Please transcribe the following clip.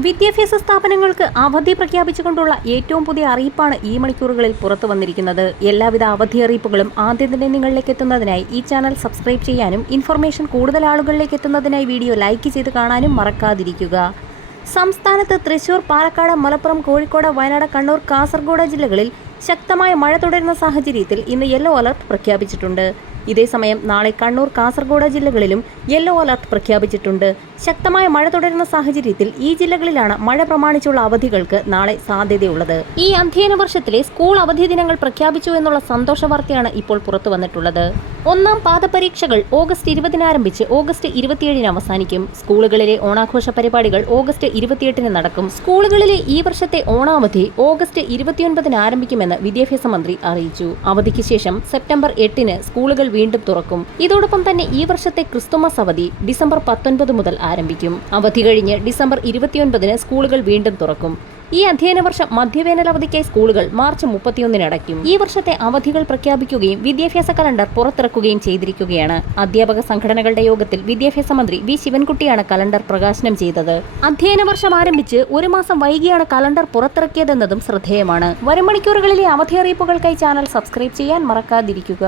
വിദ്യാഭ്യാസ സ്ഥാപനങ്ങൾക്ക് അവധി പ്രഖ്യാപിച്ചുകൊണ്ടുള്ള ഏറ്റവും പുതിയ അറിയിപ്പാണ് ഈ മണിക്കൂറുകളിൽ പുറത്തു വന്നിരിക്കുന്നത്. എല്ലാവിധ അവധി അറിയിപ്പുകളും ആദ്യം തന്നെ നിങ്ങളിലേക്ക് എത്തുന്നതിനായി ഈ ചാനൽ സബ്സ്ക്രൈബ് ചെയ്യാനും ഇൻഫർമേഷൻ കൂടുതൽ ആളുകളിലേക്ക് എത്തുന്നതിനായി വീഡിയോ ലൈക്ക് ചെയ്ത് കാണാനും മറക്കാതിരിക്കുക. സംസ്ഥാനത്ത് തൃശൂർ, പാലക്കാട്, മലപ്പുറം, കോഴിക്കോട്, വയനാട്, കണ്ണൂർ, കാസർഗോഡ് ജില്ലകളിൽ ശക്തമായ മഴ തുടരുന്ന സാഹചര്യത്തിൽ ഇന്ന് യെല്ലോ അലർട്ട് പ്രഖ്യാപിച്ചിട്ടുണ്ട്. ഇതേസമയം നാളെ കണ്ണൂർ, കാസർഗോഡ് ജില്ലകളിലും യെല്ലോ അലർട്ട് പ്രഖ്യാപിച്ചിട്ടുണ്ട്. ശക്തമായ മഴ തുടരുന്ന സാഹചര്യത്തിൽ ഈ ജില്ലകളിലാണ് മഴ പ്രമാണിച്ചുള്ള അവധികൾക്ക് നാളെ സാധ്യതയുള്ളത്. ഈ അധ്യയന വർഷത്തിലെ സ്കൂൾ അവധി ദിനങ്ങൾ പ്രഖ്യാപിച്ചു എന്നുള്ള സന്തോഷ വാർത്തയാണ് ഇപ്പോൾ പുറത്തു വന്നിട്ടുള്ളത്. ഒന്നാം പാദ പരീക്ഷകൾ ഓഗസ്റ്റ് 20 ആരംഭിച്ച് ഓഗസ്റ്റ് 27 അവസാനിക്കും. സ്കൂളുകളിലെ ഓണാഘോഷ പരിപാടികൾ ഓഗസ്റ്റ് 28 നടക്കും. സ്കൂളുകളിലെ ഈ വർഷത്തെ ഓണാവധി ഓഗസ്റ്റ് 29 ആരംഭിക്കുമെന്ന് വിദ്യാഭ്യാസ മന്ത്രി അറിയിച്ചു. അവധിക്ക് ശേഷം സെപ്റ്റംബർ 8 സ്കൂളുകൾ വീണ്ടും തുറക്കും. ഇതോടൊപ്പം തന്നെ ഈ വർഷത്തെ ക്രിസ്തുമസ് അവധി ഡിസംബർ 19 മുതൽ ആരംഭിക്കും. അവധി കഴിഞ്ഞ് ഡിസംബർ 29 സ്കൂളുകൾ വീണ്ടും തുറക്കും. ഈ അധ്യയന വർഷം മധ്യവേനൽ അവധിക്കായി സ്കൂളുകൾ മാർച്ച് 31 അടയ്ക്കും. ഈ വർഷത്തെ അവധികൾ പ്രഖ്യാപിക്കുകയും വിദ്യാഭ്യാസ കലണ്ടർ പുറത്തിറക്കുകയും ചെയ്തിരിക്കുകയാണ്. അധ്യാപക സംഘടനകളുടെ യോഗത്തിൽ വിദ്യാഭ്യാസ മന്ത്രി വി ശിവൻകുട്ടിയാണ് കലണ്ടർ പ്രകാശനം ചെയ്തത്. അധ്യയന വർഷം ആരംഭിച്ച് ഒരു മാസം വൈകിയാണ് കലണ്ടർ പുറത്തിറക്കിയതെന്നതും ശ്രദ്ധേയമാണ്. വരും മണിക്കൂറുകളിലെ അവധി അറിയിപ്പുകൾക്കായി ചാനൽ സബ്സ്ക്രൈബ് ചെയ്യാൻ മറക്കാതിരിക്കുക.